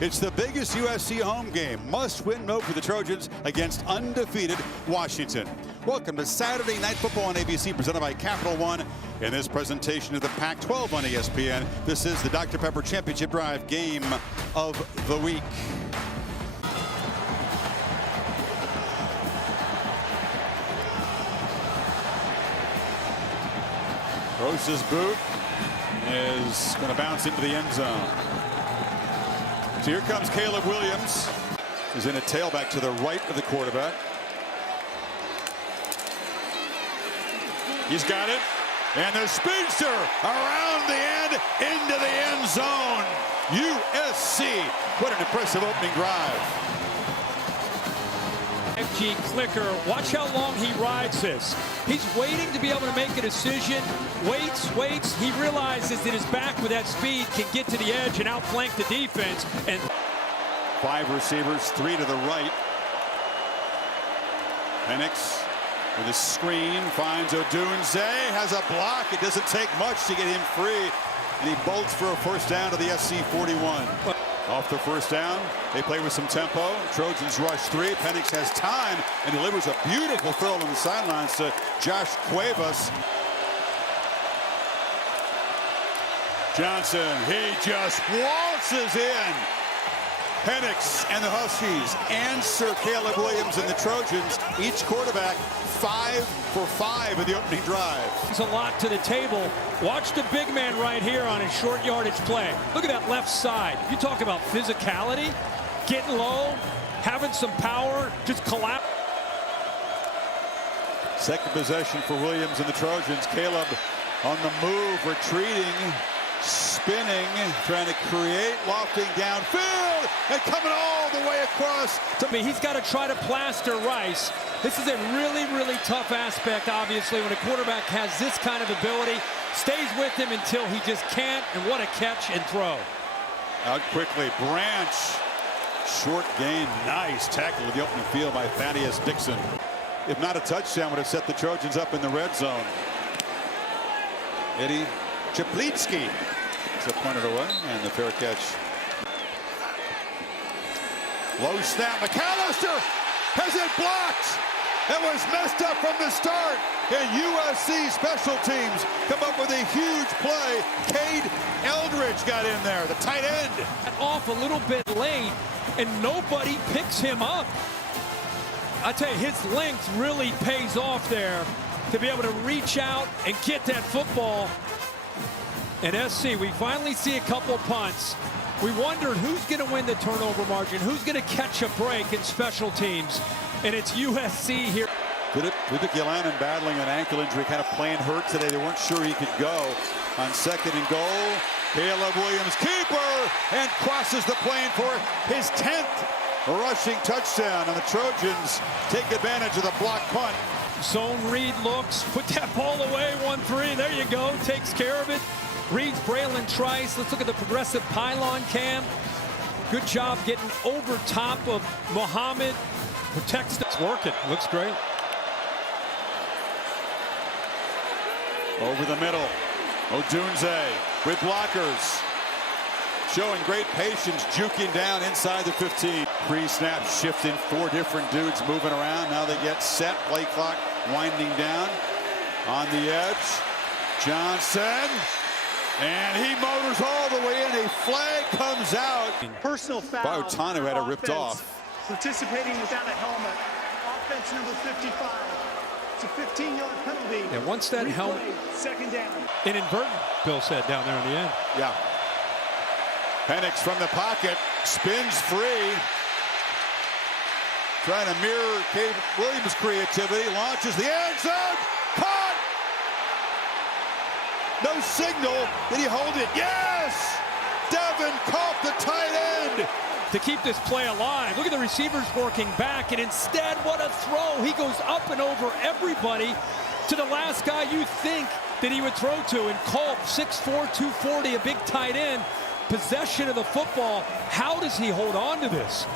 It's the biggest USC home game. Must-win mode for the Trojans against undefeated Washington. Welcome to Saturday Night Football on ABC, presented by Capital One. In this presentation of the Pac-12 on ESPN, this is the Dr. Pepper Championship Drive game of the week. Rose's boot is going to bounce into the end zone. So here comes Caleb Williams. He's in a tailback to the right of the quarterback. He's got it. And the speedster around the end into the end zone. USC. What an impressive opening drive. FG clicker. Watch how long he rides this. He's waiting to be able to make a decision. Waits. He realizes that his back with that speed can get to the edge and outflank the defense. And 5 receivers, 3 to the right. Penix with a screen finds Odunze, has a block. It doesn't take much to get him free, and he bolts for a first down to the SC 41. Off the first down, they play with some tempo. Trojans rush 3. Penix has time and delivers a beautiful throw on the sidelines to Josh Cuevas. Johnson, he just waltzes in. Penix and the Huskies answer Caleb Williams and the Trojans. Each quarterback 5 for 5 in the opening drive. There's a lot to the table. Watch the big man right here on his short yardage play. Look at that left side. You talk about physicality, getting low, having some power, just collapse. Second possession for Williams and the Trojans. Caleb on the move, retreating, spinning, trying to create, lofting downfield, and coming all the way across. To me, he's got to try to plaster Rice. This is a really tough aspect, obviously, when a quarterback has this kind of ability. Stays with him until he just can't, and what a catch and throw. Out quickly, Branch. Short gain, nice tackle in the open field by Thaddeus Dixon. If not a touchdown, would have set the Trojans up in the red zone. Eddie Chaplitsky is pointed away, and the fair catch. Low snap, McAllister has it blocked. It was messed up from the start, and USC special teams come up with a huge play. Cade Eldridge got in there, the tight end. Off a little bit late, and nobody picks him up. I tell you, his length really pays off there to be able to reach out and get that football. And SC, we finally see a couple punts. We wondered who's going to win the turnover margin, who's going to catch a break in special teams, and it's USC here. Vivek Yalanen battling an ankle injury, kind of playing hurt today. They weren't sure he could go. On second and goal, Caleb Williams, keeper, and crosses the plane for his 10th rushing touchdown. And the Trojans take advantage of the block punt. Zone read looks, put that ball away, 1-3. There you go, takes care of it. Reads Braylon Trice. Let's look at the progressive pylon cam. Good job getting over top of Muhammad. Protects. It's working. Looks great. Over the middle. Odunze with blockers. Showing great patience, juking down inside the 15. Pre-snap shifting, 4 different dudes moving around. Now they get set. Play clock winding down. On the edge. Johnson. And he motors all the way in. A flag comes out. Personal foul. Bautanu had it ripped off. Participating without a helmet. Offense number 55. It's a 15-yard penalty. And once that helmet. Second down. Inadvertent, Bill said down there in the end. Yeah. Penix from the pocket. Spins free. Trying to mirror Cade Williams' creativity. Launches the end zone. Caught! No signal. Did he hold it? Yes! Devin caught the tight end. To keep this play alive, look at the receivers working back, and instead, what a throw. He goes up and over everybody to the last guy you think that he would throw to. And Culp, 6'4", 240, a big tight end. Possession of the football. How does he hold on to this?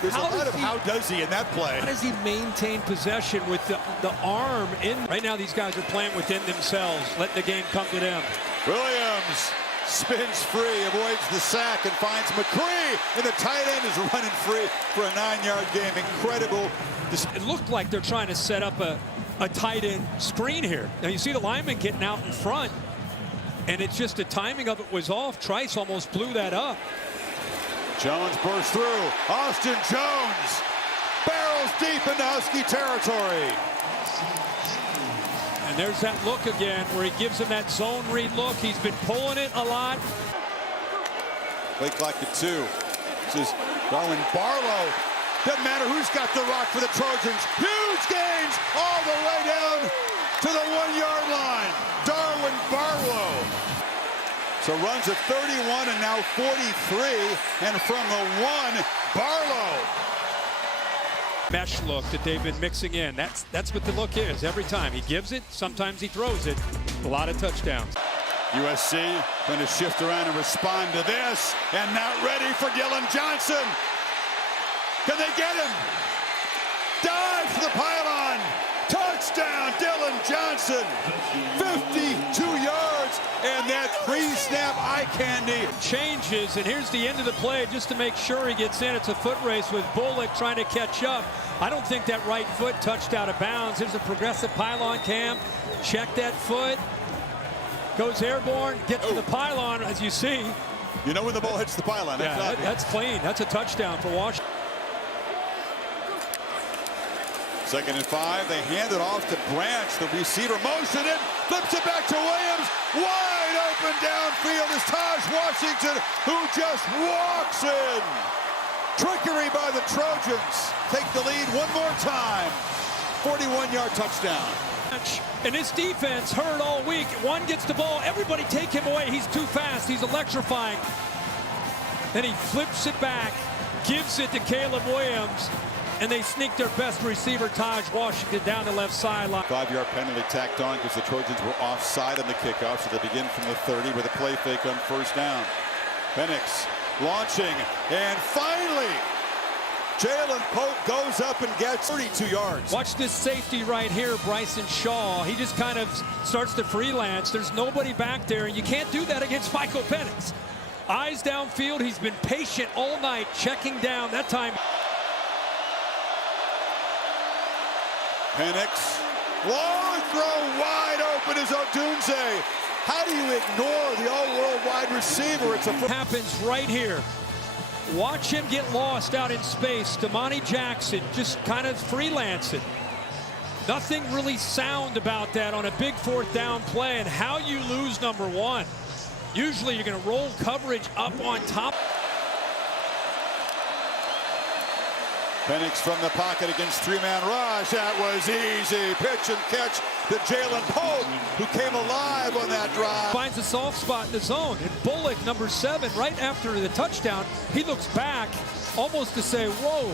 There's a lot of how does he in that play. How does he maintain possession with the arm in? Right now, these guys are playing within themselves. Let the game come to them. Williams spins free, avoids the sack, and finds McCree, and the tight end is running free for a 9-yard gain. Incredible. It looked like they're trying to set up a tight end screen here. Now you see the lineman getting out in front, and it's just the timing of it was off. Trice almost blew that up. Jones bursts through. Austin Jones barrels deep into Husky territory. And there's that look again where he gives him that zone read look. He's been pulling it a lot. Play clock at 2. This is Darwin Barlow. Doesn't matter who's got the rock for the Trojans. Huge gains all the way down to the 1-yard line. Darwin Barlow. So runs at 31 and now 43. And from the 1, Barlow. Mesh look that they've been mixing in. That's what the look is every time. He gives it, sometimes he throws it. A lot of touchdowns. USC going to shift around and respond to this. And not ready for Dylan Johnson. Can they get him? Dive for the pylon. Touchdown, Dylan Johnson. 52 yards. And that pre-snap eye candy. Changes, and here's the end of the play just to make sure he gets in. It's a foot race with Bullock trying to catch up. I don't think that right foot touched out of bounds. Here's a progressive pylon cam. Check that foot. Goes airborne, gets to the pylon, as you see. You know when the ball hits the pylon. That's clean. That's a touchdown for Washington. 2nd and 5. They hand it off to Branch. The receiver motion it, flips it back to Williams. Wide open downfield is Taj Washington, who just walks in. Trickery by the Trojans. Take the lead one more time. 41-yard touchdown. And this defense heard all week. One gets the ball, everybody take him away. He's too fast, he's electrifying. Then he flips it back, gives it to Caleb Williams, and they sneak their best receiver, Taj Washington, down the left sideline. 5-yard penalty tacked on because the Trojans were offside on the kickoff, so they begin from the 30 with a play fake on 1st down. Penix launching, and finally, Jalen Pope goes up and gets 32 yards. Watch this safety right here, Bryson Shaw. He just kind of starts to freelance. There's nobody back there, and you can't do that against Michael Penix. Eyes downfield, he's been patient all night, checking down. That time, Penix, long throw wide open is Odunze. How do you ignore the all-world wide receiver? It's a happens right here. Watch him get lost out in space. Damani Jackson just kind of freelancing. Nothing really sound about that on a big 4th down play, and how you lose number 1. Usually you're going to roll coverage up on top. Penix from the pocket against 3-man rush. That was easy. Pitch and catch to Jalen Pope, who came alive on that drive. Finds a soft spot in the zone. And Bullock, number 7, right after the touchdown, he looks back almost to say, whoa,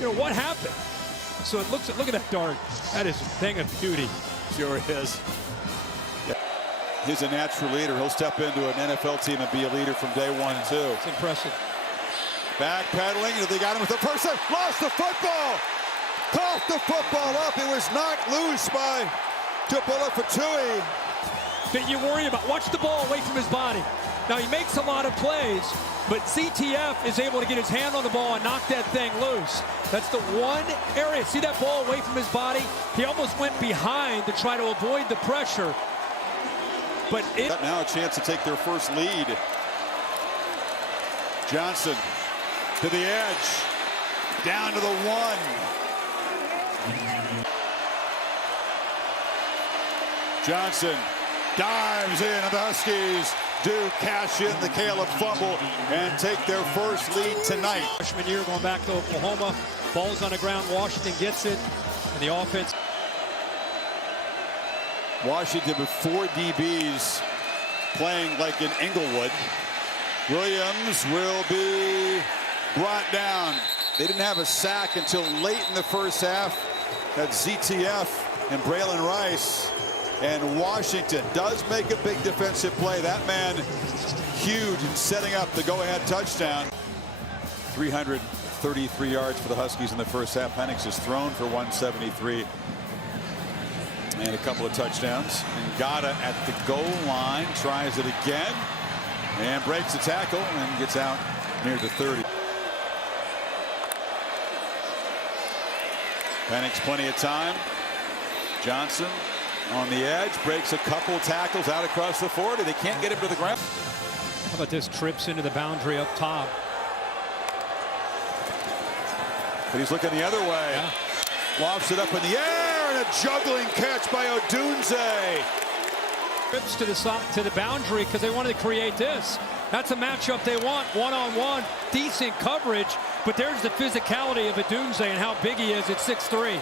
you know, what happened? So it looks, look at that dart. That is a thing of beauty. Sure is. Yeah. He's a natural leader. He'll step into an NFL team and be a leader from day 1, too. It's impressive. Backpedaling, they got him with the first time. Lost the football. Coughed the football up. It was knocked loose by Tupula Fatui. That you worry about. Watch the ball away from his body. Now he makes a lot of plays, but CTF is able to get his hand on the ball and knock that thing loose. That's the one area. See that ball away from his body? He almost went behind to try to avoid the pressure. But it got now a chance to take their first lead. Johnson to the edge, down to the 1. Johnson dives in, and the Huskies do cash in the Caleb fumble and take their first lead tonight. Freshman year going back to Oklahoma. Ball's on the ground, Washington gets it, and the offense. Washington with 4 DBs playing like in Englewood. Williams will be brought down. They didn't have a sack until late in the first half. That's ZTF and Braylon Rice. And Washington does make a big defensive play. That man huge in setting up the go-ahead touchdown. 333 yards for the Huskies in the first half. Penix has thrown for 173 and a couple of touchdowns. And Ngata at the goal line tries it again. And breaks the tackle and gets out near the 30. Penix plenty of time. Johnson on the edge, breaks a couple tackles out across the 40. They can't get him to the ground. How about this? Trips into the boundary up top. But he's looking the other way. Yeah. Lofts it up in the air, and a juggling catch by Odunze. Trips to the boundary because they wanted to create this. That's a matchup they want, one-on-one, decent coverage, but there's the physicality of Odunze and how big he is at 6'3".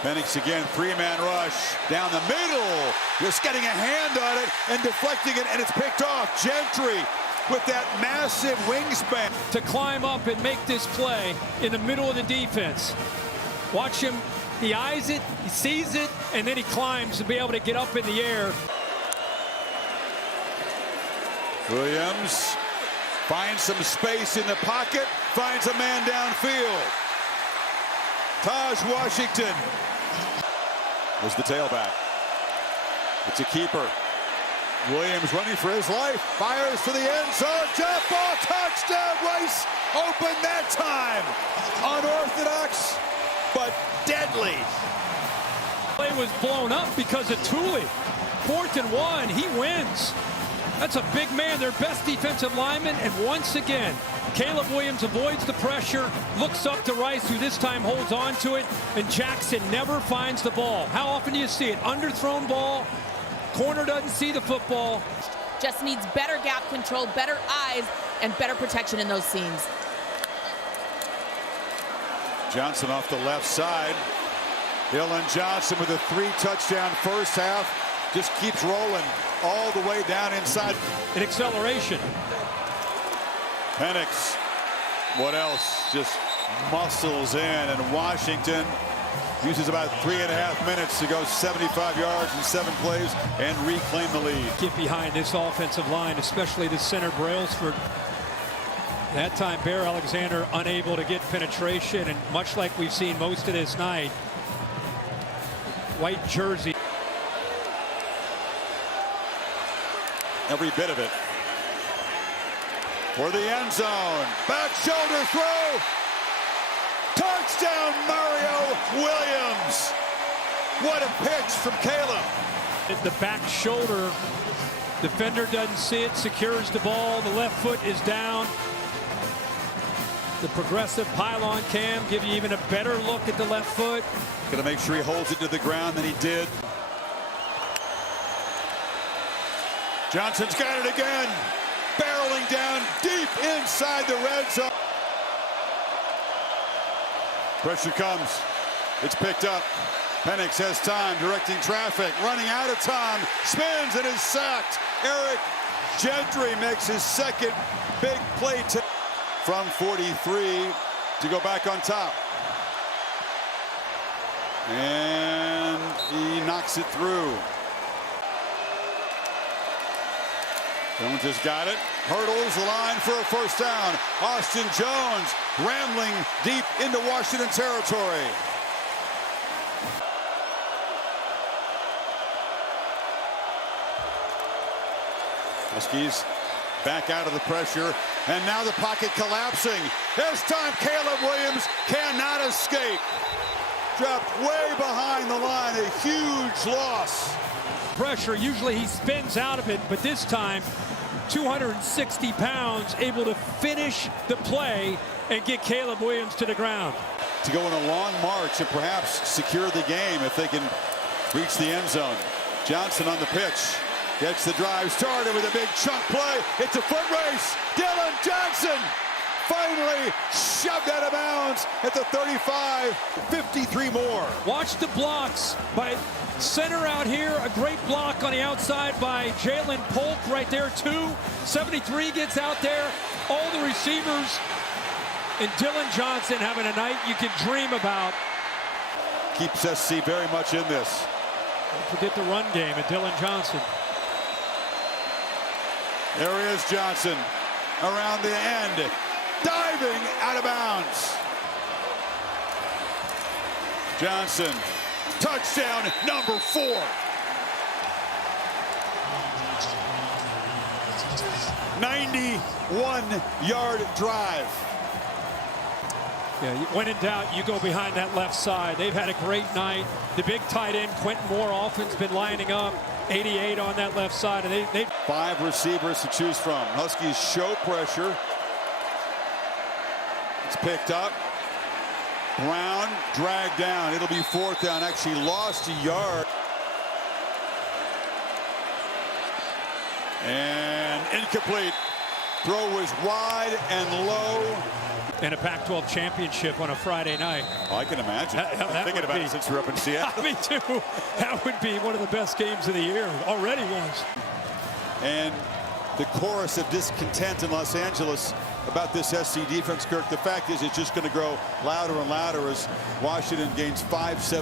Penix again, three-man rush down the middle. Just getting a hand on it and deflecting it, and it's picked off. Gentry with that massive wingspan. To climb up and make this play in the middle of the defense. Watch him, he eyes it, he sees it, and then he climbs to be able to get up in the air. Williams finds some space in the pocket, finds a man downfield. Taj Washington was the tailback. It's a keeper. Williams running for his life, fires to the end zone, jump ball, touchdown, Rice, open that time. Unorthodox, but deadly. Play was blown up because of Thule. 4th and 1, he wins. That's a big man, their best defensive lineman, and once again, Caleb Williams avoids the pressure, looks up to Rice, who this time holds on to it, and Jackson never finds the ball. How often do you see it? Underthrown ball, corner doesn't see the football. Just needs better gap control, better eyes, and better protection in those seams. Johnson off the left side. Dylan Johnson with a 3-touchdown first half. Just keeps rolling all the way down inside. An acceleration. Penix, what else? Just muscles in, and Washington uses about 3.5 minutes to go 75 yards in 7 plays and reclaim the lead. Get behind this offensive line, especially the center Brailsford. That time Bear Alexander unable to get penetration, and much like we've seen most of this night, white jersey. Every bit of it. For the end zone. Back shoulder throw. Touchdown, Mario Williams. What a pitch from Caleb. The back shoulder. Defender doesn't see it, secures the ball. The left foot is down. The progressive pylon cam give you even a better look at the left foot. Gonna make sure he holds it to the ground than he did. Johnson's got it again. Barreling down deep inside the red zone. Pressure comes. It's picked up. Penix has time, directing traffic, running out of time, spins and is sacked. Eric Gentry makes his second big play from 43 to go back on top. And he knocks it through. Jones has got it. Hurdles the line for a first down. Austin Jones rambling deep into Washington territory. Huskies back out of the pressure, and now the pocket collapsing. This time Caleb Williams cannot escape. Dropped way behind the line, a huge loss. Pressure, usually he spins out of it, but this time 260 pounds, able to finish the play and get Caleb Williams to the ground. To go on a long march and perhaps secure the game if they can reach the end zone. Johnson on the pitch. Gets the drive started with a big chunk play. It's a foot race. Dylan Johnson finally shoved out of bounds at the 35. 53 more. Watch the blocks by center out here. A great block on the outside by Jalen Polk right there too. 73 gets out there. All the receivers and Dylan Johnson having a night you can dream about. Keeps SC very much in this. Don't forget the run game at Dylan Johnson. There is Johnson around the end, diving out of bounds. Johnson, touchdown number 4. 91-yard drive. Yeah, when in doubt, you go behind that left side. They've had a great night. The big tight end, Quentin Moore, often's been lining up. 88 on that left side. And they 5 receivers to choose from. Huskies show pressure. It's picked up. Brown dragged down. It'll be 4th down. Actually lost a yard. And incomplete. Throw was wide and low. and a Pac-12 championship on a Friday night. Oh, I can imagine. I'm thinking about it since we're up in Seattle. Me too. That would be one of the best games of the year. Already was. And the chorus of discontent in Los Angeles about this SC defense, Kirk. The fact is it's just going to grow louder and louder as Washington gains 5-7